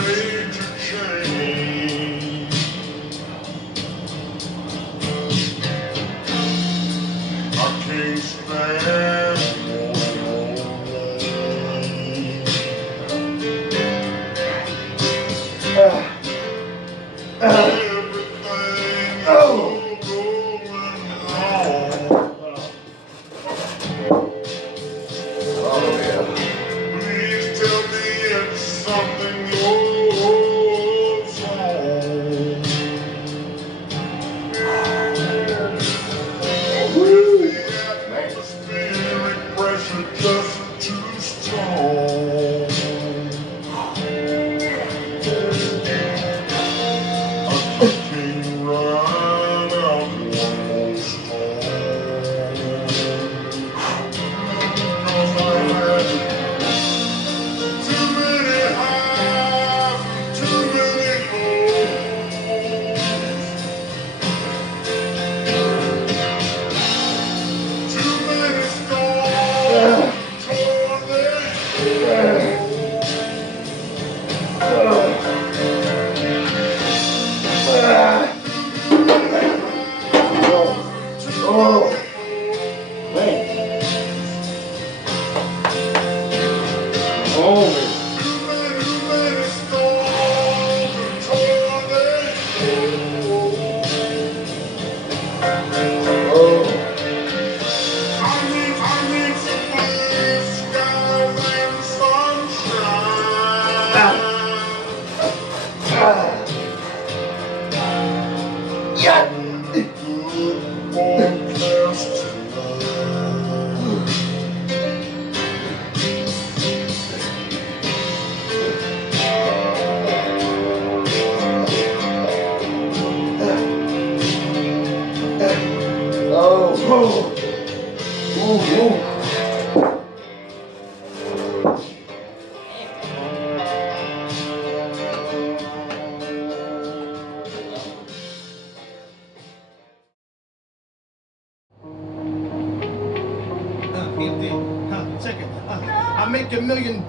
major change. I can't stand more everything is going wrong. Please tell me it's something goes wrong. The atmospheric pressure just too strong. I just can't ride out one more storm. 'Cause I had too many highs and too many lows. Too many storms and tornadoes. Check it. I make $1 million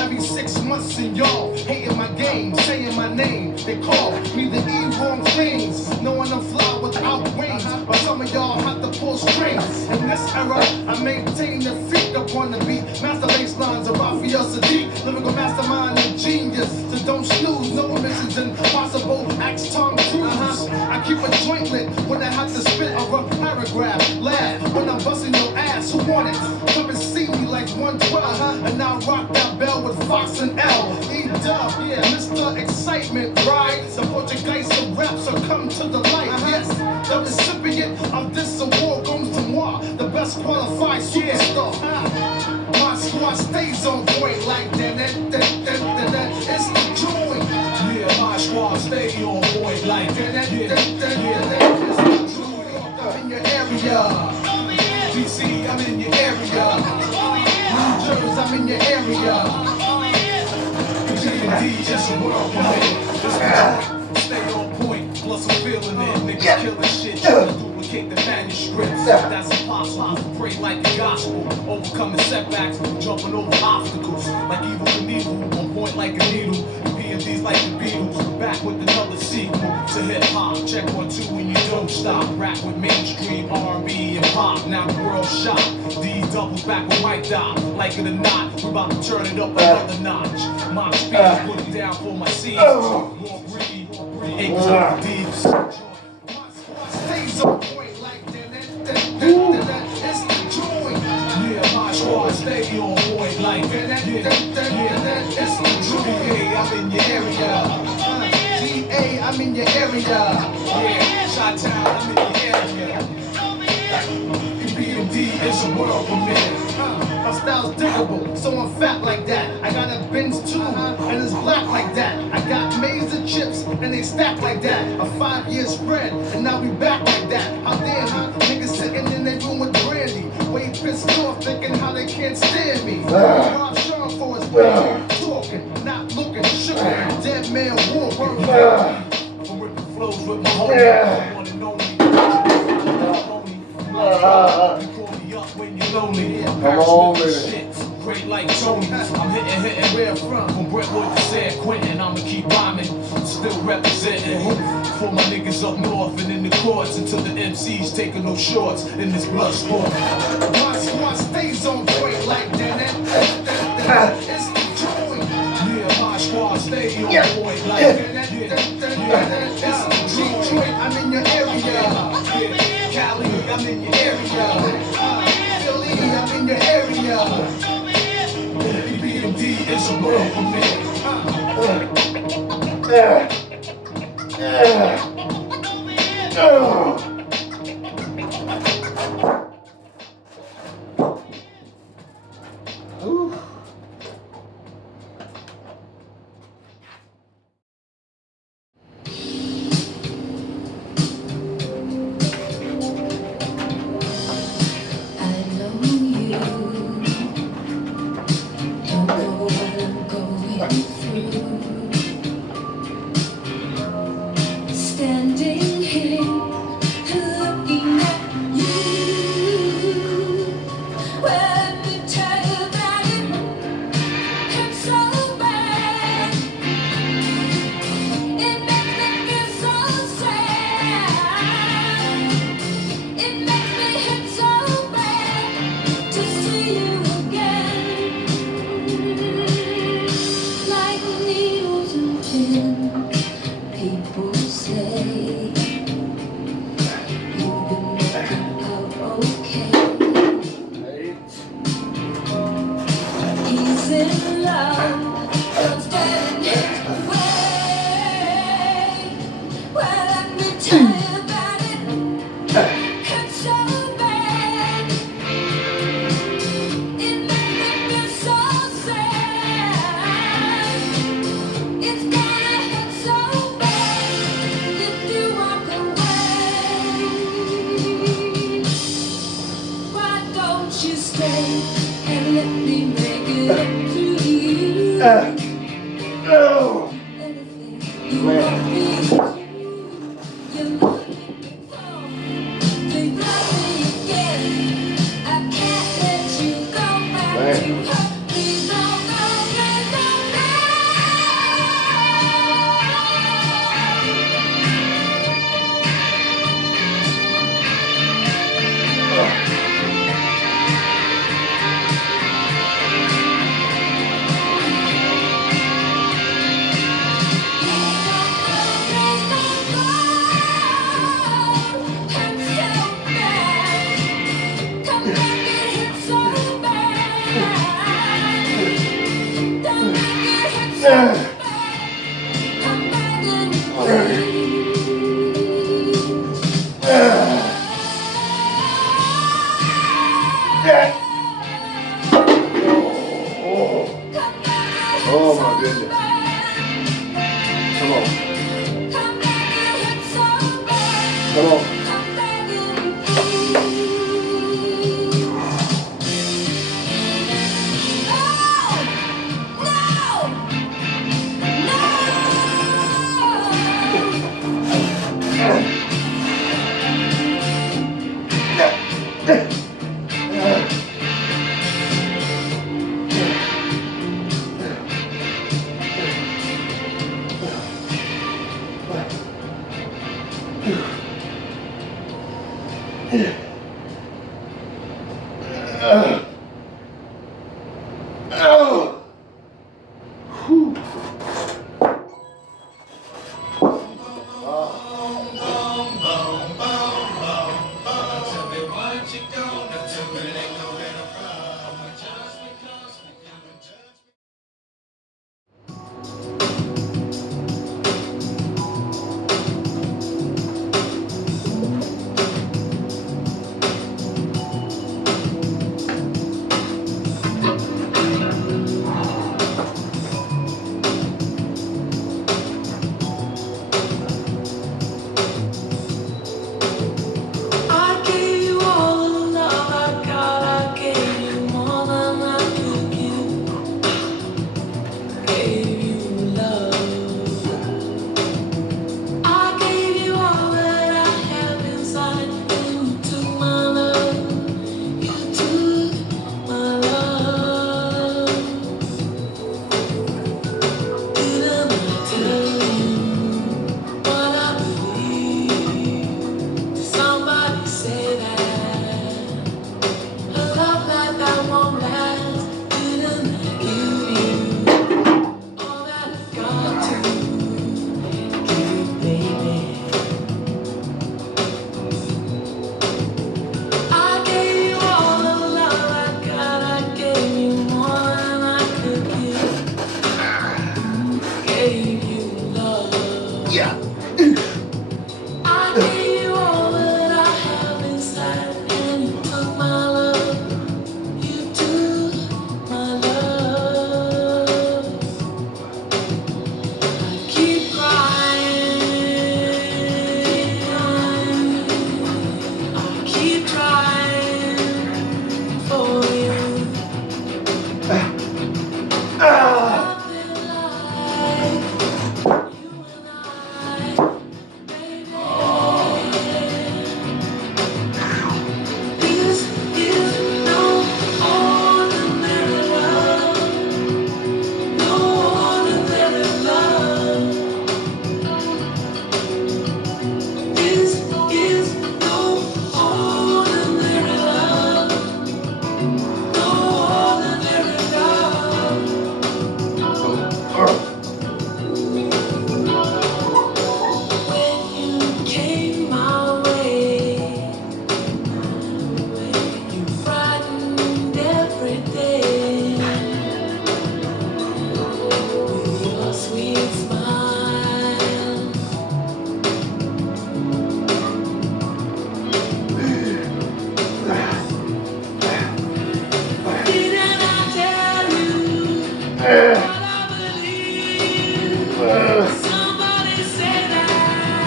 every 6 months, and y'all hating my game, saying my name. They call me the wrong things, knowing I'm fly without wings. But some of y'all have to pull strings. In this era, I maintain the feet up on the beat. Master bass lines of Raphael Sadiq, lyrical mastermind and genius. So don't snooze, no missions impossible. Axe Tom Cruise. I keep a joint lit when I have to spit a rough paragraph. Laugh when I'm busting your ass. Who want it? Come and see me like 112. And I rock that bell with Fox and L. E-Dub, yeah, Mr. Excitement, right? The Portuguese of rap, so come to the light. Yes, the recipient of this award goes to moi, the best qualified superstar. My squad stays on point like that. It's the joint. Yeah, my squad stay on point like that. It's the joint. I'm in your area. DC, I'm in your area. New Jersey, I'm in your area. D, just a world for me. Stay on point, plus I'm feeling it. Niggas killing shit, trying to duplicate the manuscripts. That's impossible. Pray like the gospel, overcoming setbacks, jumping over obstacles. Like evil Knievel, on point like a needle. P&D's like the Beatles, back with another sequel to hip hop. Check 1, 2 when you don't stop. Rap with mainstream R&B and pop. Now the world shocked. D doubles back with White Dot. Like it or not, we're about to turn it up another notch. My speed is putting down for my seeds. More greed, acres of deeps. Stays on point like that. It's the joint. Yeah, my squad stay on point like that. It's the joint. GA, I'm in your area. GA, I'm in your area. Yeah, Chi-Town, I'm in your area. P&D is a world for me. My style's diggable, so I'm fat like that. I got a Benz too, and it's black like that. I got maize and chips, and they stack like that. A 5-year spread, and now we back like that. How dare me? Niggas sitting in their room with brandy, way pissed off, thinking how they can't stand me. Rob Sean for his way, talking, not looking, sugar, dead man walking. From ripping flows with my homie, one and only. You call me up when you're lonely. Come on, man. Shit, great like Tony. I'm hitting where from? From Brentwood to San Quentin. representing. For my niggas up north and in the courts until the MCs taking no shorts in this blood sport. My squad stays on point like that. It's the joint. Yeah, my squad stay on point like that. It's the Detroit, I'm in your area. Yeah, Cali, I'm in your area. Philly, I'm in your area. BMD is a world for me. Standing here, looking at you. Well, let me tell you that it hurts so bad. It makes me feel so sad. It makes me hurt so bad to see you again. Like needles and pins, people say you've been making out okay. He's in love, love's getting his way. Well, let me tell you about it. Hurts so bad. It makes me feel so sad. It's gonna hurt so bad if you walk away. Why don't you stay and let me make it up to you? Anything you want me to do. You're looking for to love me again. I can't let you go back to her. Please don't go, please don't go. Oh my goodness. Come on. Come on.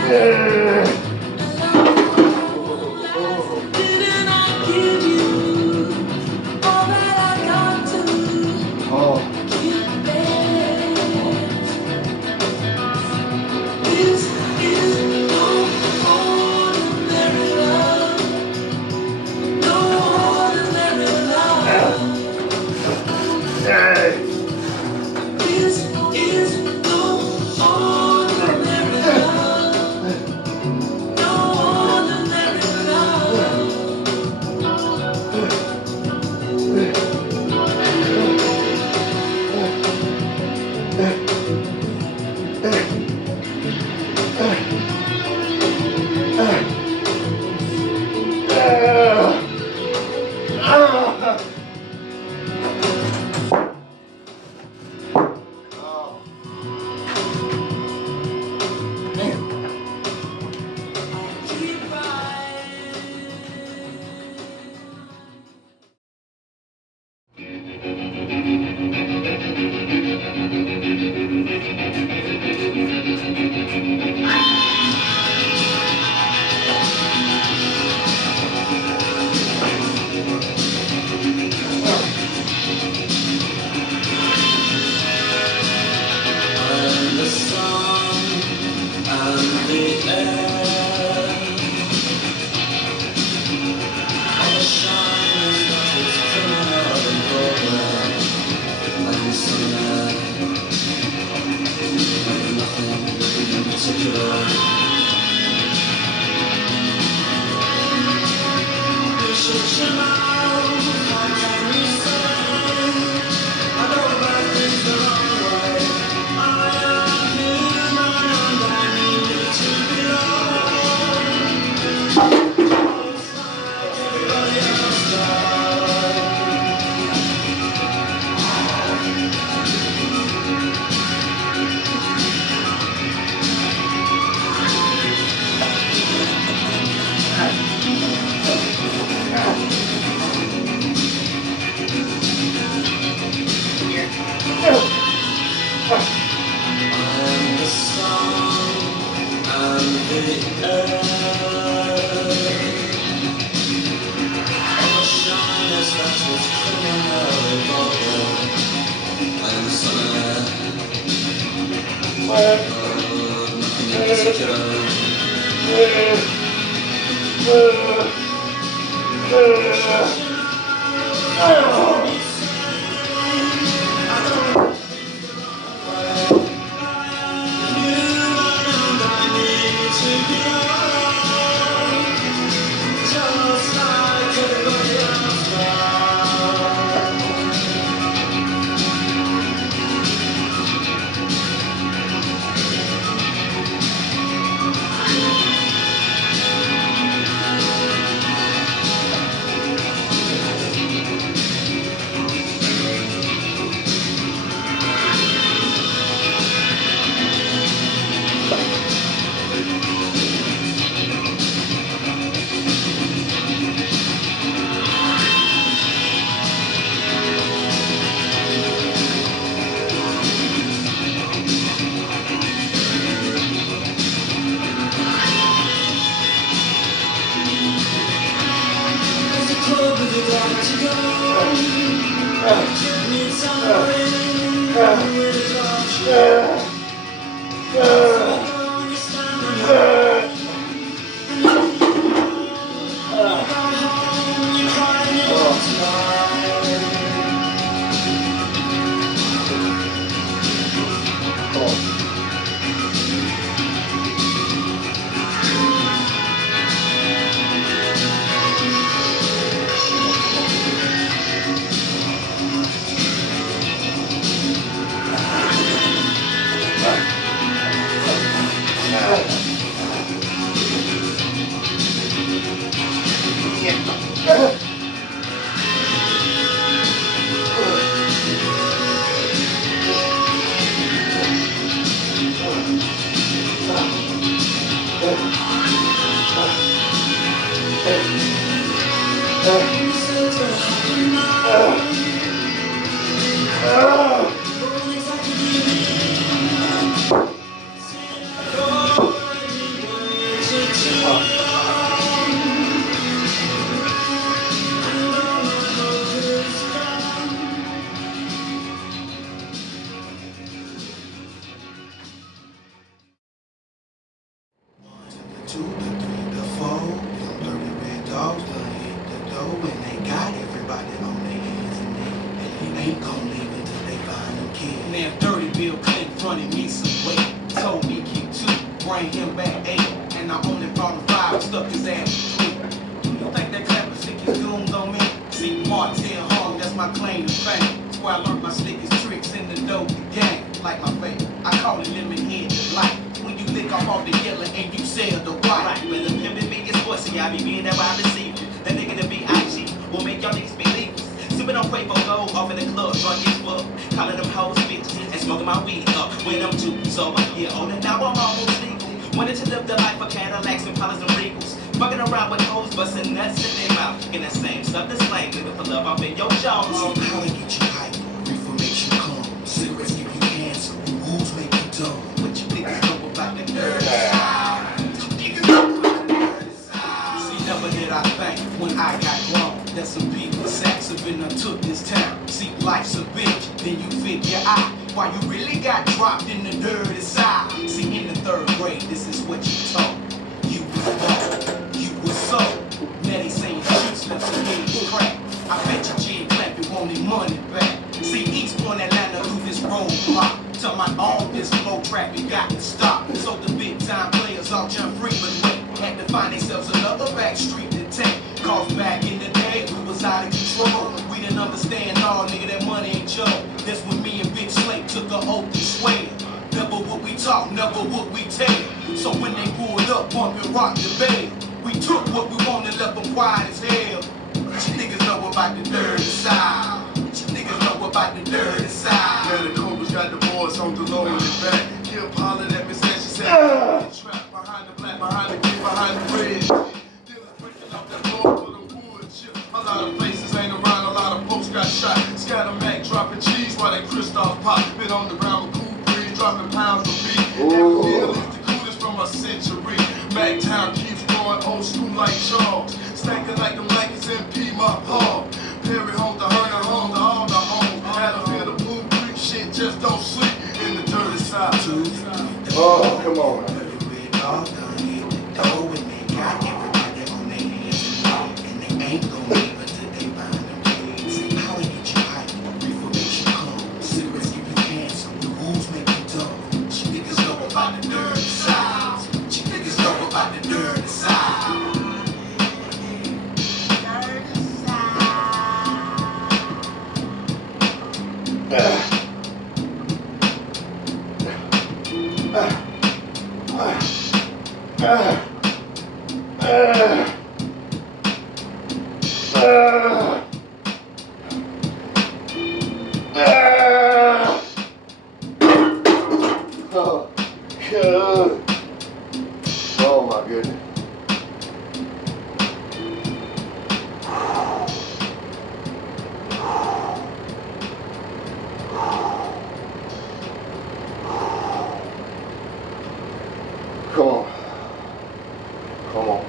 Didn't I give you all that I got to give back? This is no ordinary love, no ordinary love. This is no ordinary love, no ordinary love. Keep riding. And the sun and the air, all the shine that is coming out of nowhere, like the sun and like nothing in particular. You should chill out, how can you say? I know about things the wrong way. I am human and I need to belong. Just like everybody else does. I'm the sun and the air. All the shyness that was coming out of nowhere. I am the sun and air. Nothing in particular. There's a club if you'd like to go. Give me something with a caution. When you stand on your own, you go home, you cry and you want to lie. me kick 2, bring him back 8, and I only brought him 5, stuck his ass with 3. You think that clapper sick his goons on me? See, Martin Hung, that's my claim to fame. That's where I learned my slickest tricks in the dope game. Like my favorite, I call it lemon head delight. When you lick off all the yellow and you sell the white. Right, when the pimpin' me gets pussy, I be being that wide receiver. That nigga to be IG will make y'all niggas believers. Sippin' on Quavo Gold off in the club, drunk as fuck. Calling them hoes bitches and smoking my weed up. When I'm too sober, yeah, on it now I'm almost legal. Wanted to live the life of Cadillacs and Polos and Regals. Fucking around with hoes, busting nuts in their mouth. Kicking that same stuff that's lame, living for love up in your jaws. How to get you hype, reefer makes you calm. Cigarettes give you cancer, rules make you dumb. What you niggas know about the dirty side? What you niggas know about the dirty side? See, never did I think when I got grown that some people sacks have been took this town. See, life's a bitch, then you figure out why you really got dropped in the dirty side. See, in the 3rd grade, this is what you taught. You was born, you was sold. Now they saying shoot slips and heads crack. I bet you Jim Clampett wanted money back. See, East Point Atlanta through this roadblock. Tell my own this flow traffic got to stop. So the big time players all jump free, but wait. Had to find themselves another back street to take. Cause back in the day, we was out of control. We didn't understand, all nigga, that money ain't Joe. That's when me and Big Slate took an oath and swear. Never would we talk, never would we tell. So when they pulled up, bump and rock the bed. We took what we wanted, left them quiet as hell. But you niggas know about the dirty side. But you niggas know about the dirty side. Yeah, the Cobras got the boys on the low in the back. Kip hollered at me, said she said, trapped behind the black, behind the green, behind the red. Dealers breaking up that floor for the wood chip. A lot of faces ain't around, a lot of folks got shot. Scatter Mac dropping cheese while that Christoph pop. Been on the ground with cool breeze, dropping pounds of beat. Every deal is the coolest from a century. Mac Town keeps going old school like Charles. Stankin' like the blankets in Piedmont Park. Perry home to Hernan, home to all the home. Had a feel the blue creek shit, just don't sleep in the dirty side. Oh, come on, man. Oh my goodness. Come on. Come on.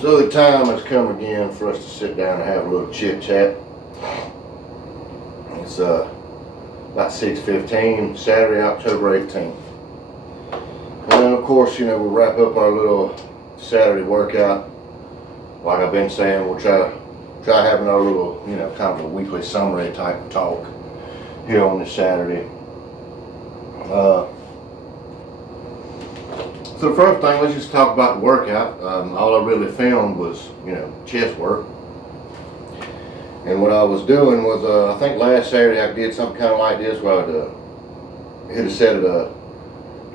So the time has come again for us to sit down and have a little chit chat. It's about 6:15, Saturday, October 18th. And then of course, you know, we'll wrap up our little Saturday workout. Like I've been saying, we'll try having our little, you know, kind of a weekly summary type of talk here on this Saturday. So the first thing, let's just talk about the workout. All I really filmed was, you know, chest work. And what I was doing was, I think last Saturday I did something kind of like this where I'd hit a set of the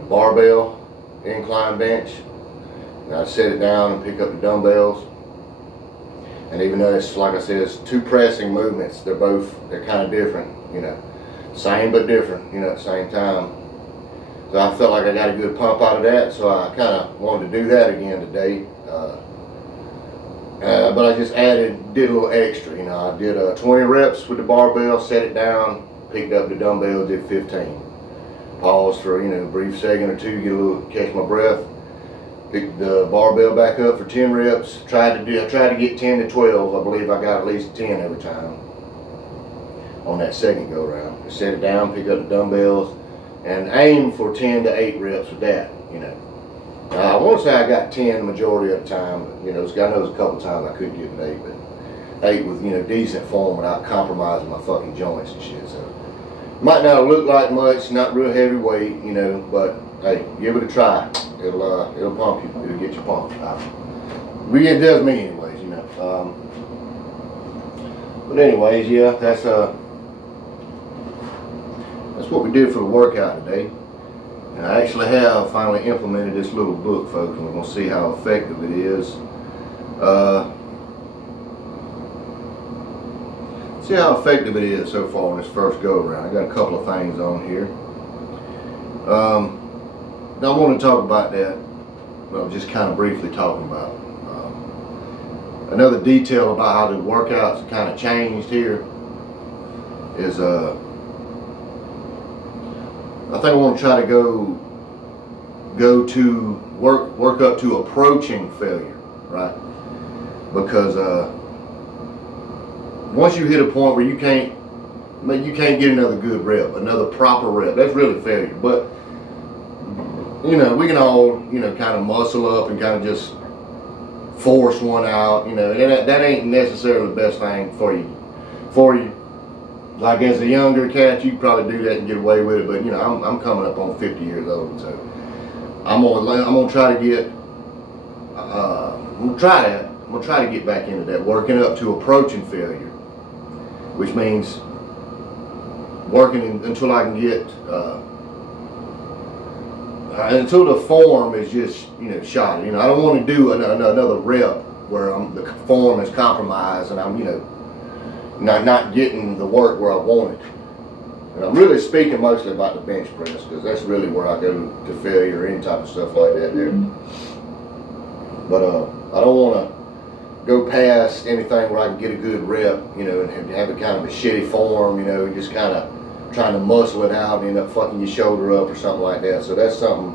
barbell incline bench. And I'd set it down and pick up the dumbbells. And even though it's, like I said, it's two pressing movements, they're kind of different, you know. Same but different, you know, at the same time. So I felt like I got a good pump out of that, so I kind of wanted to do that again today. But I just did a little extra, you know. I did 20 reps with the barbell, set it down, picked up the dumbbell, did 15. Paused for, you know, a brief second or two, catch my breath. Picked the barbell back up for 10 reps. I tried to get 10 to 12. I believe I got at least 10 every time on that second go round. I set it down, pick up the dumbbells, and aim for 10 to 8 reps with that, you know. I want to say I got 10 the majority of the time, but, you know, I know there's a couple times I couldn't get an 8, but 8 with, you know, decent form without compromising my fucking joints and shit. So might not look like much, not real heavy weight, you know, but hey, give it a try. It'll pump you. It'll get you pumped. It does me anyways, you know. But anyways, yeah, that's what we did for the workout today. And I actually have finally implemented this little book, folks, and we're gonna see how effective it is. See how effective it is so far on this first go around. I got a couple of things on here. Now I want to talk about that, but I'm just kind of briefly talking about. Another detail about how the workouts kind of changed here is I think I want to try to work up to approaching failure, right? Because once you hit a point where you can't get another good rep, another proper rep, that's really failure. But you know, we can all, you know, kind of muscle up and kind of just force one out, you know, and that ain't necessarily the best thing for you. Like as a younger cat, you probably do that and get away with it, but you know, I'm coming up on 50 years old, so I'm gonna try to get, I'm gonna try to get back into that, working up to approaching failure, which means working until I can get, until the form is just, you know, shot. You know, I don't want to do another rep where the form is compromised and I'm, you know, not getting the work where I want it. And I'm really speaking mostly about the bench press because that's really where I go to failure or any type of stuff like that there. But I don't want to go past anything where I can get a good rep, you know, and have a kind of a shitty form, you know, just kind of trying to muscle it out and end up fucking your shoulder up or something like that. So that's something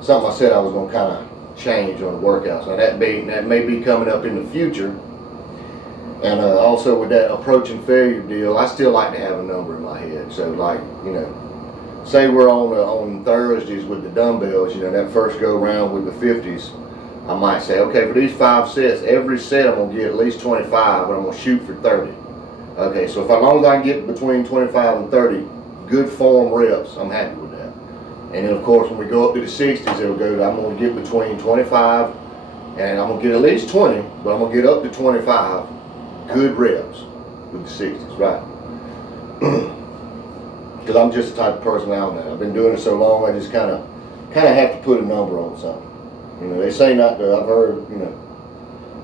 I said I was going to kind of change on the workouts. Now that may be coming up in the future. And also with that approaching failure deal, I still like to have a number in my head. So like, you know, say we're on Thursdays with the dumbbells, you know, that first go round with the 50s, I might say, okay, for these 5 sets, every set I'm going to get at least 25, but I'm going to shoot for 30. Okay, so as long as I can get between 25 and 30 good form reps, I'm happy with that. And then of course when we go up to the 60s, I'm going to get between 25 and I'm going to get at least 20, but I'm going to get up to 25 good reps with the 60s, right? Because I'm just the type of person I am now. I've been doing it so long, I just kind of have to put a number on something. You know, they say not to. I've heard, you know,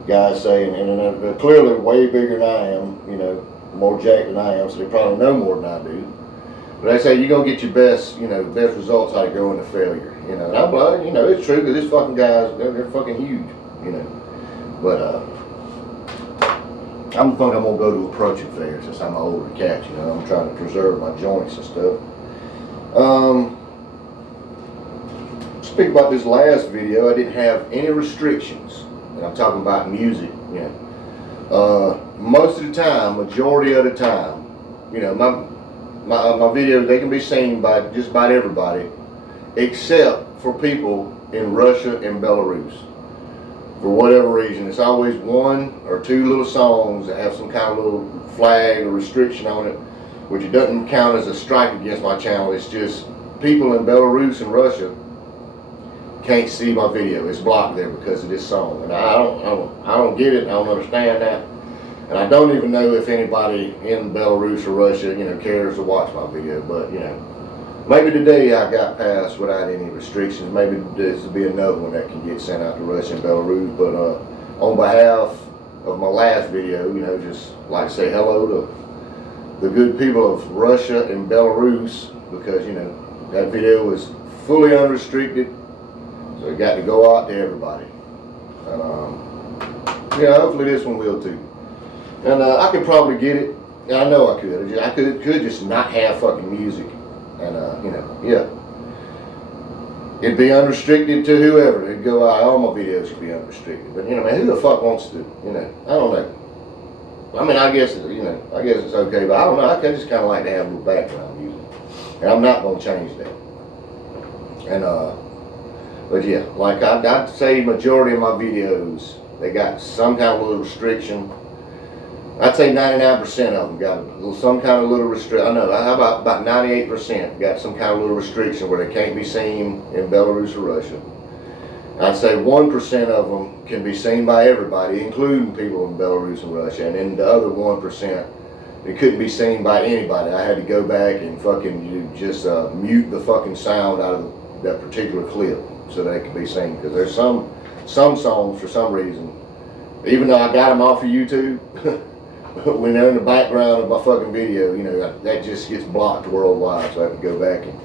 guys say, and they're clearly way bigger than I am, you know, more jacked than I am, so they probably know more than I do. But they say you're gonna get your best results out of going to failure. You know, and you know, it's true because these fucking guys, they're fucking huge, you know. But I'm gonna go to approaching fair since I'm an older cat, you know. I'm trying to preserve my joints and stuff. Speak about this last video, I didn't have any restrictions, and I'm talking about music, you know. Most of the time, majority of the time, you know, my videos, they can be seen by just about everybody, except for people in Russia and Belarus. For whatever reason, it's always one or two little songs that have some kind of little flag or restriction on it, which it doesn't count as a strike against my channel. It's just people in Belarus and Russia can't see my video. It's blocked there because of this song, and I don't get it. I don't understand that, and I don't even know if anybody in Belarus or Russia, you know, cares to watch my video. But you know, maybe today I got past without any restrictions. Maybe this will be another one that can get sent out to Russia and Belarus. But on behalf of my last video, you know, just like to say hello to the good people of Russia and Belarus, because you know that video was fully unrestricted, so it got to go out to everybody. And yeah, hopefully this one will too. And I could probably get it. I know I could. I could just not have fucking music. And you know, yeah, it'd be unrestricted to whoever. It'd go out. All my videos could be unrestricted. But you know, man, who the fuck wants to? You know, I don't know. I mean, I guess you know, I guess it's okay. But I don't know. I just kind of like to have a little background music, and I'm not gonna change that. And but yeah, like I'd say, majority of my videos, they got some kind of little restriction. I'd say 99% of them got some kind of little restriction. I know, how about 98% got some kind of little restriction where they can't be seen in Belarus or Russia. I'd say 1% of them can be seen by everybody, including people in Belarus and Russia, and then the other 1%, it couldn't be seen by anybody. I had to go back and fucking just mute the fucking sound out of that particular clip so they could be seen. Because there's some songs, for some reason, even though I got them off of YouTube, when they're in the background of my fucking video, you know, that just gets blocked worldwide, so I have to go back and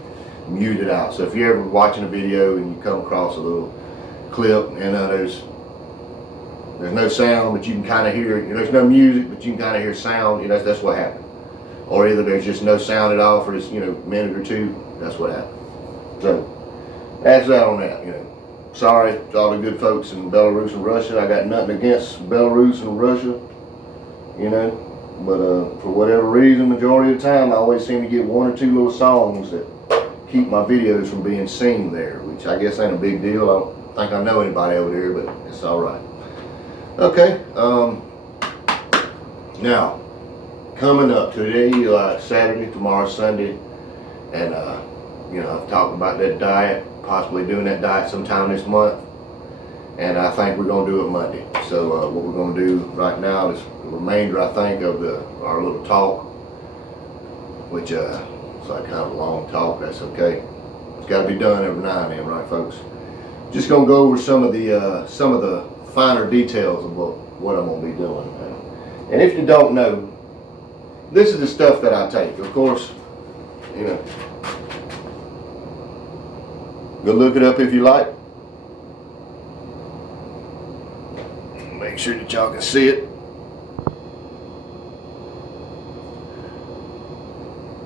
mute it out. So if you're ever watching a video and you come across a little clip and there's no sound, but you can kind of hear it, you know, there's no music, but you can kind of hear sound, you know, that's what happened. Or either there's just no sound at all for this, you know, minute or two, that's what happened. So that's that on that, you know. Sorry to all the good folks in Belarus and Russia. I got nothing against Belarus and Russia, you know, but for whatever reason, majority of the time, I always seem to get one or two little songs that keep my videos from being seen there, which I guess ain't a big deal. I don't think I know anybody over there, but it's all right. Okay, now, coming up today, Saturday, tomorrow, Sunday, and, you know, I've talked about that diet, possibly doing that diet sometime this month, and I think we're going to do it Monday. So what we're going to do right now is the remainder, I think, of our little talk, which it's like kind of a long talk. That's okay. It's got to be done every now and then, right, folks? Just going to go over some of the finer details of what I'm going to be doing. And if you don't know, this is the stuff that I take. Of course, you know, go look it up if you like. Make sure that y'all can see it.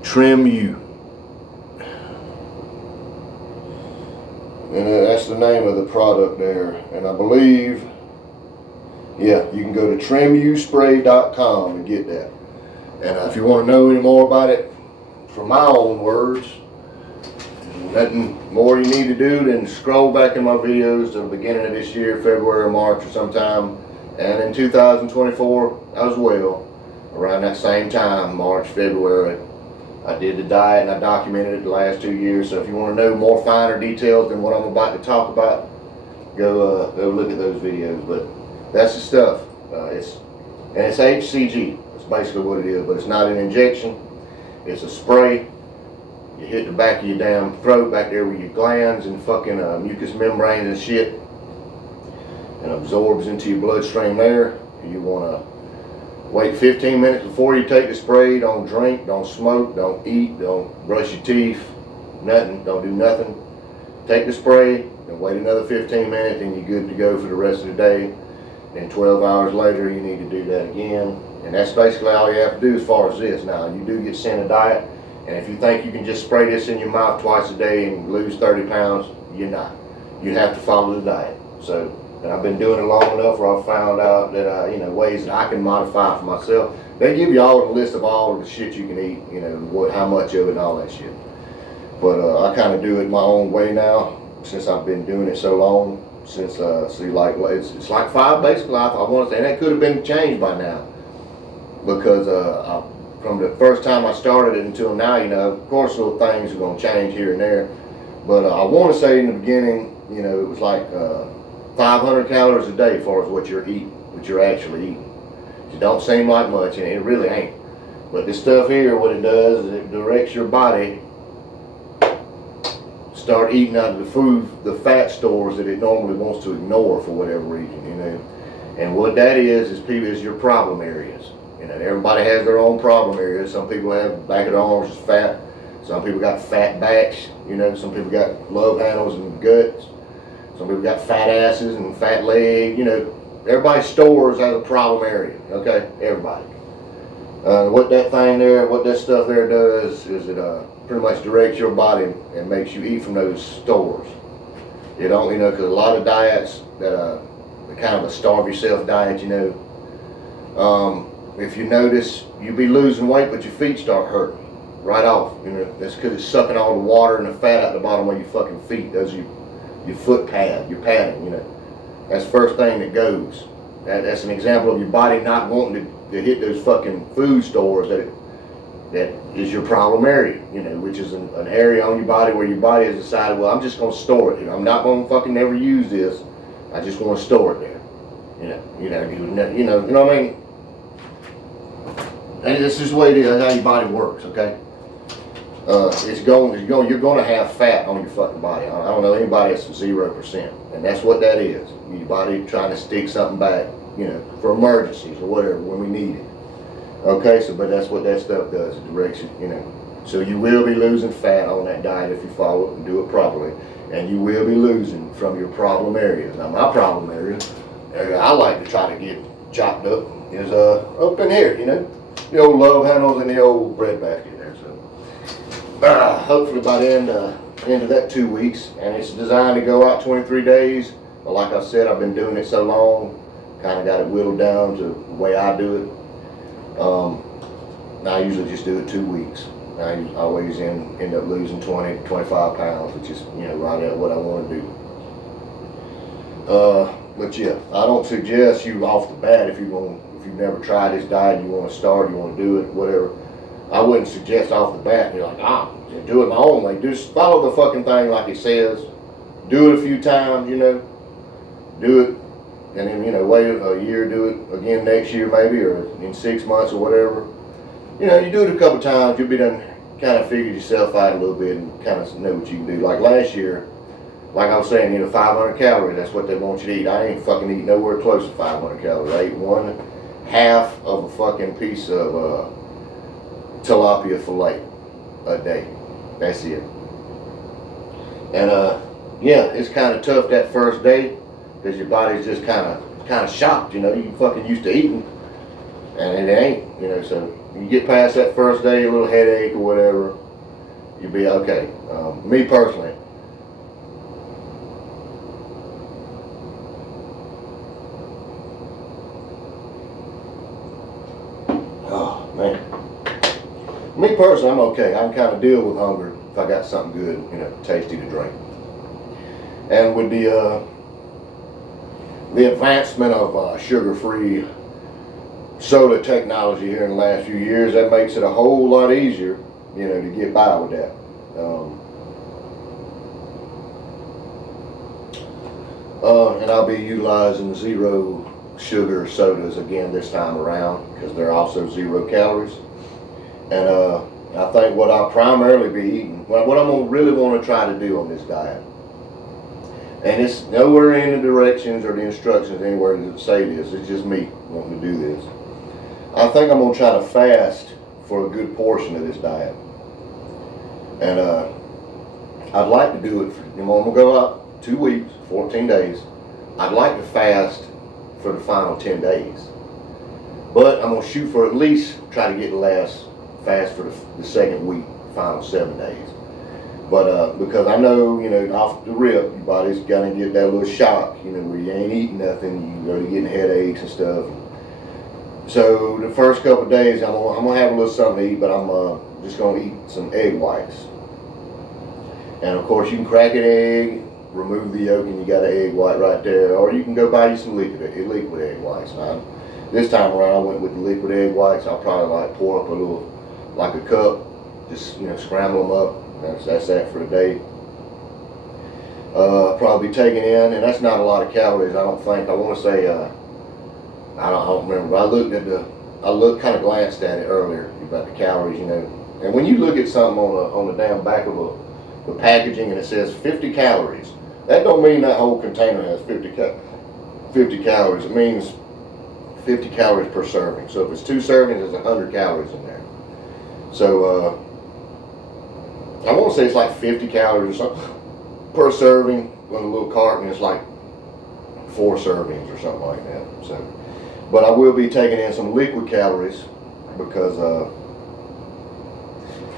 Trim You. And that's the name of the product there. And I believe, yeah, you can go to trimuspray.com and get that. And if you want to know any more about it, from my own words, nothing more you need to do than scroll back in my videos to the beginning of this year, February or March or sometime. And in 2024 as well, around that same time, March, February, I did the diet and I documented it the last 2 years. So if you want to know more finer details than what I'm about to talk about, go look at those videos. But that's the stuff. It's HCG. That's basically what it is. But it's not an injection. It's a spray. You hit the back of your damn throat, back there with your glands and fucking mucous membranes and shit, and absorbs into your bloodstream there. You want to wait 15 minutes before you take the spray. Don't drink, don't smoke, don't eat, don't brush your teeth, nothing, don't do nothing. Take the spray, and wait another 15 minutes and you're good to go for the rest of the day. Then 12 hours later you need to do that again, And that's basically all you have to do as far as this. Now, you do get sent a diet, and if you think you can just spray this in your mouth twice a day and lose 30 pounds, you're not. You have to follow the diet. So, and I've been doing it long enough where I've found out that, you know, ways that I can modify for myself. They give you all the list of all of the shit you can eat, you know, how much of it and all that shit. But I kind of do it my own way now, since I've been doing it so long. Since, see, like, it's like 5 basically, I want to say, and that could have been changed by now. Because from the first time I started it until now, you know, of course little things are going to change here and there. But I want to say in the beginning, you know, it was like 500 calories a day as far as what you're eating, what you're actually eating. It don't seem like much, and it really ain't. But this stuff here, what it does is it directs your body start eating out of the food, the fat stores that it normally wants to ignore for whatever reason, you know. And what that is people is your problem areas. You know, everybody has their own problem areas. Some people have back of their arms is fat. Some people got fat backs. You know, some people got love handles and guts. Some people got fat asses and fat leg. You know, everybody's stores has a problem area. Okay, everybody. What that thing there, what that stuff there does is it pretty much directs your body and makes you eat from those stores. You don't, you know, because a lot of diets that kind of a starve yourself diet, you know. If you notice, you be losing weight, but your feet start hurting right off. You know, that's because it's sucking all the water and the fat out the bottom of your fucking feet. Those your foot pad, your padding. You know, that's the first thing that goes. That's an example of your body not wanting to hit those fucking food stores that is your problem area. You know, which is an area on your body where your body has decided, well, I'm just gonna store it. You know, I'm not gonna fucking never use this. I just want to store it there. You know what I mean. And this is the way it is. That's how your body works, okay? You're going to have fat on your fucking body. I don't know anybody that's 0%, and that's what that is. Your body trying to stick something back, you know, for emergencies or whatever when we need it. Okay, but that's what that stuff does. It directs you, you know. So you will be losing fat on that diet if you follow it and do it properly, and you will be losing from your problem areas. Now, my problem area I like to try to get chopped up is up in here, you know. The old love handles and the old bread basket there. So hopefully by the end of that 2 weeks, and it's designed to go out 23 days. But like I said, I've been doing it so long, kind of got it whittled down to the way I do it. Now I usually just do it 2 weeks. I always end up losing 20, 25 pounds, which is, you know, right at what I want to do. But yeah, I don't suggest you off the bat if you've never tried this diet, you want to start, you want to do it, whatever. I wouldn't suggest off the bat, you're like, do it my own way. Just follow the fucking thing like it says. Do it a few times, you know. Do it, and then, you know, wait a year, do it again next year maybe, or in 6 months or whatever. You know, you do it a couple times, you'll be done kind of figured yourself out a little bit and kind of know what you can do. Like last year, like I was saying, you know, 500 calories, that's what they want you to eat. I ain't fucking eat nowhere close to 500 calories. I ate 1/2 of a fucking piece of tilapia fillet a day. That's it. And yeah, it's kind of tough that first day because your body's just kind of shocked, you know. You fucking used to eating, and it ain't, you know. So you get past that first day, a little headache or whatever, you'll be okay. Me personally, oh man, me personally, I'm okay. I can kind of deal with hunger if I got something good, you know, tasty to drink. And with the advancement of sugar-free soda technology here in the last few years, that makes it a whole lot easier, you know, to get by with that. And I'll be utilizing zero sugar sodas again this time around because they're also 0 calories. And I think what I'll primarily be eating, what I'm gonna really want to try to do on this diet, and it's nowhere in the directions or the instructions anywhere to say this, it's just me wanting to do this. I think I'm gonna try to fast for a good portion of this diet. And I'd like to do it, I'm gonna go out 2 weeks, 14 days. I'd like to fast for the final 10 days. But I'm gonna shoot for at least try to get the last fast for the second week, final 7 days. But because I know, you know, off the rip, your body's gonna get that little shock, you know, where you ain't eating nothing, you go to getting headaches and stuff. So the first couple of days, I'm gonna have a little something to eat, but I'm just gonna eat some egg whites. And of course, you can crack an egg, remove the yolk, and you got an egg white right there. Or you can go buy you some liquid egg whites. Now, this time around, I went with the liquid egg whites. I'll probably like pour up a little, like a cup, just, you know, scramble them up. That's that for the day. Probably be taking in, and that's not a lot of calories, I don't think. I want to say, I don't remember, but I kind of glanced at it earlier about the calories, you know. And when you look at something on the damn back of the packaging and it says 50 calories, that don't mean that whole container has 50 calories. It means 50 calories per serving. So if it's 2 servings, there's 100 calories in there. So I want to say it's like 50 calories or something per serving. On a little carton, it's like 4 servings or something like that. So, but I will be taking in some liquid calories because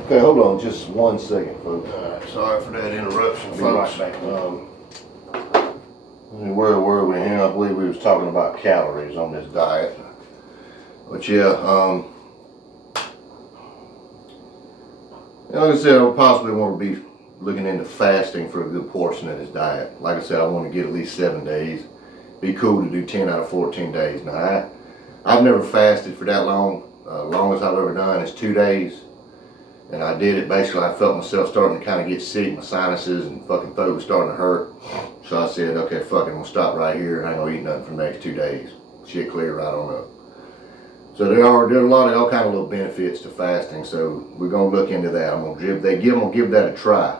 okay, hold on just 1 second, folks. Sorry for that interruption, Be folks. right back. Where were we here? I believe we was talking about calories on this diet. But yeah, like I said, I possibly want to be looking into fasting for a good portion of this diet. Like I said, I want to get at least 7 days. Be cool to do 10 out of 14 days. Now, I've never fasted for that long. Longest I've ever done is 2 days. And I did it, basically I felt myself starting to kind of get sick, my sinuses and fucking throat was starting to hurt. So I said, okay, fuck it, I'm gonna stop right here. I ain't gonna eat nothing for the next 2 days. Shit clear right on up. So there are all kind of little benefits to fasting. So we're gonna look into that. I'm gonna give that a try.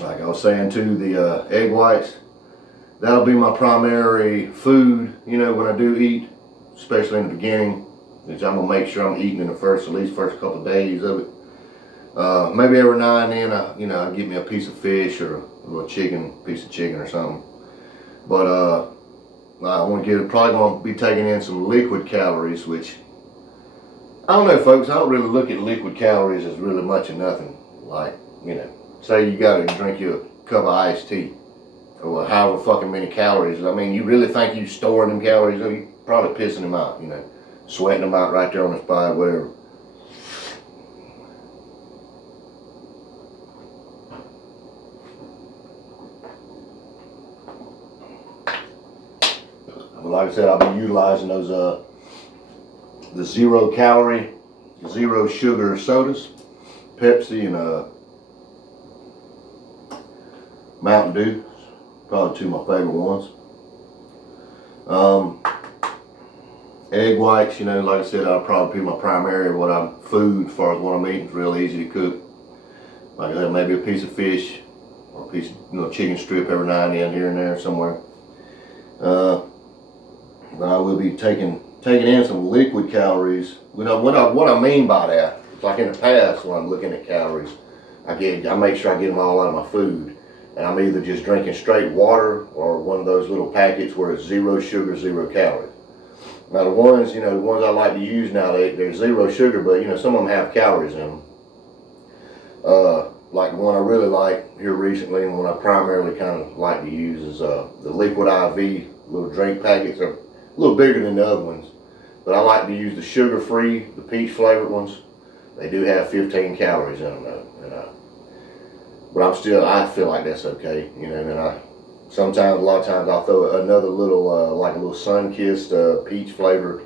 Like I was saying too, the egg whites, that'll be my primary food, you know, when I do eat, especially in the beginning. Which I'm gonna make sure I'm eating in the at least first couple of days of it. Maybe every now and then, I'll get me a piece of fish or a little piece of chicken or something. But I want to probably gonna be taking in some liquid calories, which I don't know, folks. I don't really look at liquid calories as really much of nothing. Like, you know, say you gotta drink you a cup of iced tea or however fucking many calories. I mean, you really think you storing them calories? You're probably pissing them out, you know. Sweating them out right there on the spot, whatever. Like I said, I'll be utilizing those the 0 calorie, 0 sugar sodas, Pepsi and Mountain Dew. Probably 2 of my favorite ones. Egg whites, you know, like I said, I'll probably be my primary food as far as what I'm eating. It's real easy to cook. Like I said, maybe a piece of fish or a piece of chicken strip every now and then here and there somewhere. I will be taking in some liquid calories. You know what I mean by that? It's like in the past when I'm looking at calories, I make sure I get them all out of my food, and I'm either just drinking straight water or one of those little packets where it's 0 sugar, 0 calories. Now the ones I like to use now, they're 0 sugar, but you know some of them have calories in them. Like the one I really like here recently, and one I primarily kind of like to use is the Liquid IV little drink packets. They're a little bigger than the other ones, but I like to use the sugar-free, the peach flavored ones. They do have 15 calories in them though, but I feel like that's okay, you know. And a lot of times I'll throw another little, like a little sun-kissed peach flavor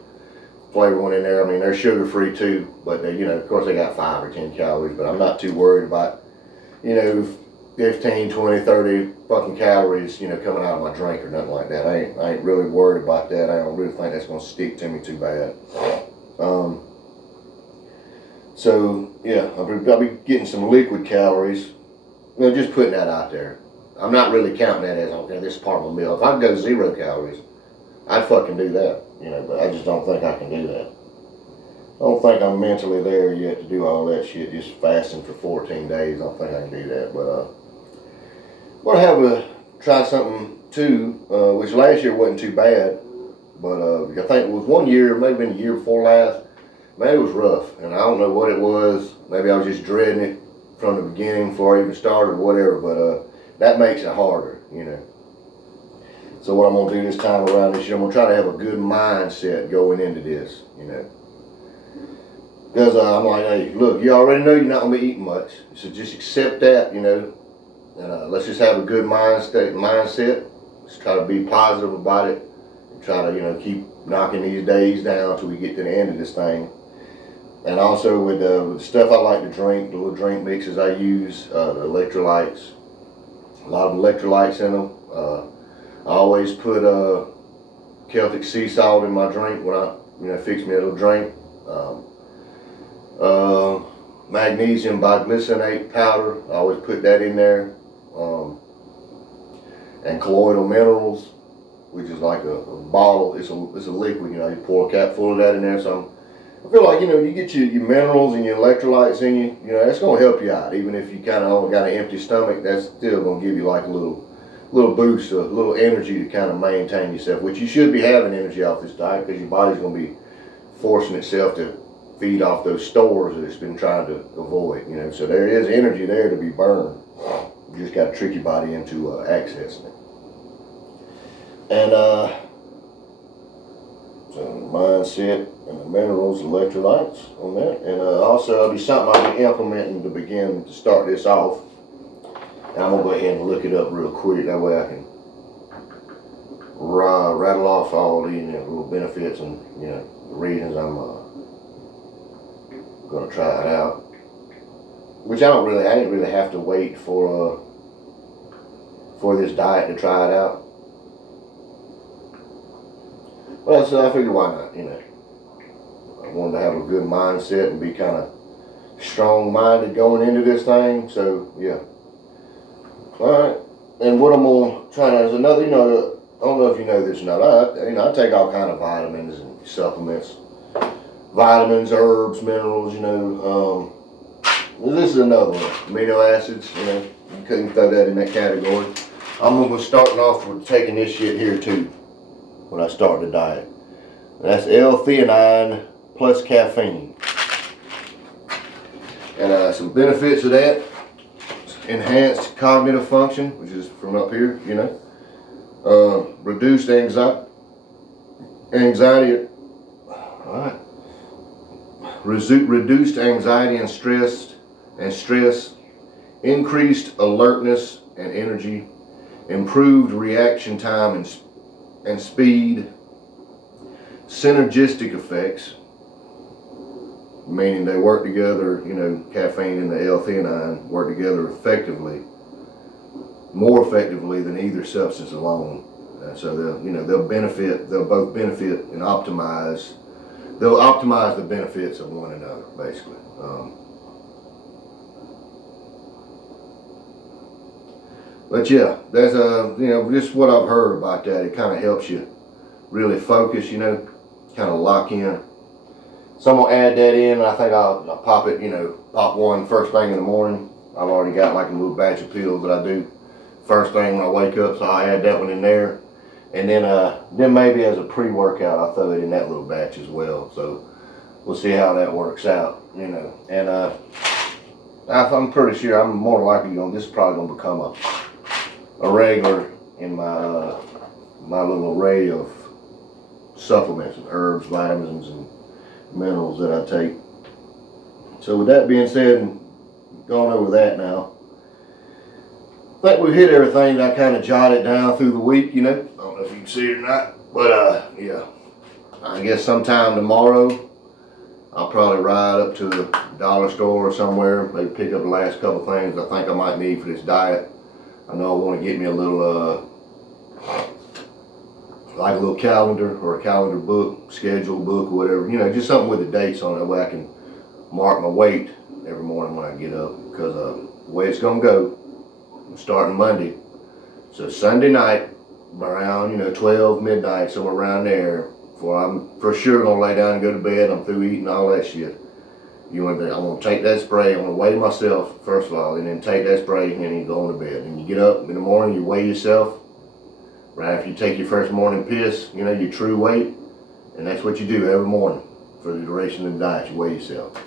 one in there. I mean, they're sugar-free too, but they, of course they got 5 or 10 calories, but I'm not too worried about, 15, 20, 30 fucking calories, coming out of my drink or nothing like that. I ain't really worried about that. I don't really think that's gonna stick to me too bad. So yeah, I'll be getting some liquid calories. Just putting that out there. I'm not really counting that as, okay, this is part of my meal. If I could go 0 calories, I'd fucking do that, but I just don't think I can do that. I don't think I'm mentally there yet to do all that shit, just fasting for 14 days. I don't think I can do that, but I'm gonna try something too, which last year wasn't too bad. But I think it was one year, maybe the year before last. Man, it was rough, and I don't know what it was. Maybe I was just dreading it from the beginning before I even started or whatever, but that makes it harder, you know. So what I'm gonna do this time around this year, I'm gonna try to have a good mindset going into this, you know. Because I'm like, hey, look, you already know you're not gonna be eating much, so just accept that, you know, and let's just have a good mindset. Let's try to be positive about it, and try to, you know, keep knocking these days down till we get to the end of this thing. And also with the stuff I like to drink, the little drink mixes I use, the electrolytes, a lot of electrolytes in them. I always put Celtic sea salt in my drink when I, you know, fix me a little drink. Magnesium biglycinate powder, I always put that in there. And colloidal minerals, which is like a bottle. It's a liquid. You know, you pour a cap full of that in there. So I feel like, you know, you get your minerals and your electrolytes in you. You know, that's gonna help you out. Even if you kind of only got an empty stomach, that's still gonna give you like a little boost, a little energy to kind of maintain yourself. Which you should be having energy off this diet because your body's gonna be forcing itself to feed off those stores that it's been trying to avoid. You know, so there is energy there to be burned. You just got to trick your body into accessing it. And so mindset and the minerals, electrolytes on that. And also it'll be something I'll be implementing to begin to start this off. And I'm gonna go ahead and look it up real quick. That way I can rattle off all the, you know, little benefits and, you know, the reasons I'm gonna try it out. Which I ain't really have to wait for this diet to try it out. Well, so I figured why not, you know. I wanted to have a good mindset and be kind of strong-minded going into this thing, so yeah. Alright, and what I'm gonna try to, is another, you know, I don't know if you know this or not, I take all kind of vitamins and supplements. Vitamins, herbs, minerals, you know, this is another one, amino acids, you know, you couldn't throw that in that category. I'm gonna be starting off with taking this shit here too, when I start the diet. That's L-theanine plus caffeine. And some benefits of that, enhanced cognitive function, which is from up here, you know, reduced anxiety, alright, reduced anxiety and stress, increased alertness and energy, improved reaction time and speed, synergistic effects, meaning they work together, you know, caffeine and the L-theanine work together effectively, more effectively than either substance alone. So they'll both benefit and optimize. They'll optimize the benefits of one another, basically. But yeah, that's you know, just what I've heard about that. It kind of helps you really focus, you know, kind of lock in. So I'm gonna add that in. I think I'll pop it, you know, pop one first thing in the morning. I've already got like a little batch of pills that I do first thing when I wake up, so I add that one in there. And then maybe as a pre-workout, I'll throw it in that little batch as well. So we'll see how that works out, you know. And I'm pretty sure I'm more likely this is probably gonna become a regular in my my little array of supplements, and herbs, vitamins, and minerals that I take. So with that being said, and going over that now, I think we've hit everything that I kind of jotted down through the week, you know. I don't know if you can see it or not, but yeah. I guess sometime tomorrow, I'll probably ride up to the dollar store or somewhere, maybe pick up the last couple things I think I might need for this diet. I know I want to get me a little, like a little calendar or a calendar book, schedule book or whatever, you know, just something with the dates on it, that way I can mark my weight every morning when I get up, because the way it's going to go, I'm starting Monday. So Sunday night, around, you know, 12 midnight, somewhere around there, before I'm for sure going to lay down and go to bed, I'm through eating all that shit. I'm going to take that spray, I'm going to weigh myself, first of all, and then take that spray, and then you go on to bed. And you get up in the morning, you weigh yourself, right after you take your first morning piss, you know, your true weight, and that's what you do every morning for the duration of the diet. You weigh yourself.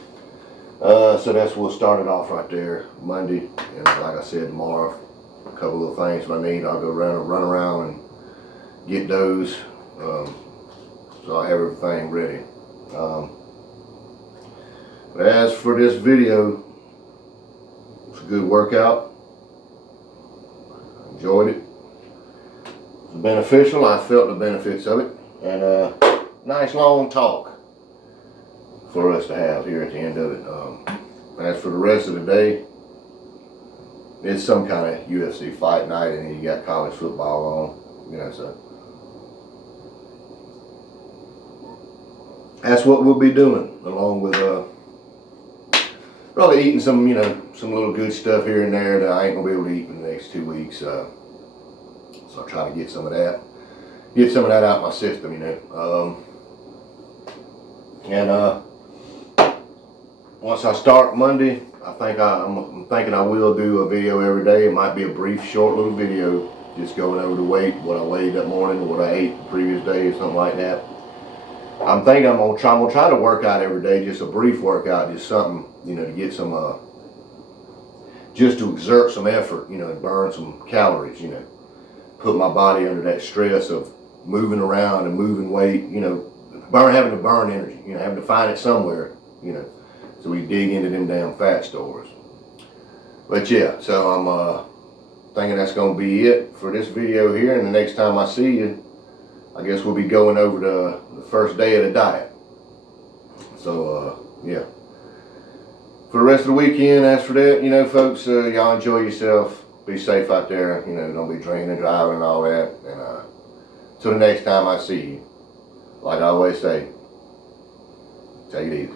So that's we'll start it off right there Monday, and like I said, tomorrow, a couple of things I need. I'll go run around and get those. So I have everything ready. But as for this video, it's a good workout. I enjoyed it. It was beneficial. I felt the benefits of it, and nice long talk for us to have here at the end of it. As for the rest of the day, it's some kind of UFC fight night, and you got college football on, you know, so that's what we'll be doing, along with probably eating some, you know, some little good stuff here and there that I ain't gonna be able to eat in the next 2 weeks. So I'll try to get some of that out my system, you know. Once I start Monday, I'm thinking I will do a video every day. It might be a brief, short little video, just going over the weight, what I weighed that morning, what I ate the previous day, or something like that. I'm thinking I'm gonna try to work out every day, just a brief workout, just something, you know, to get some, just to exert some effort, you know, and burn some calories, you know, put my body under that stress of moving around and moving weight, you know, having to burn energy, you know, having to find it somewhere, you know, so we dig into them damn fat stores. But yeah, so I'm thinking that's gonna be it for this video here, and the next time I see you, I guess we'll be going over the first day of the diet. So yeah. For the rest of the weekend, as for that, you know, folks, y'all enjoy yourself. Be safe out there. You know, don't be drinking and driving and all that. And till the next time I see you, like I always say, take it easy.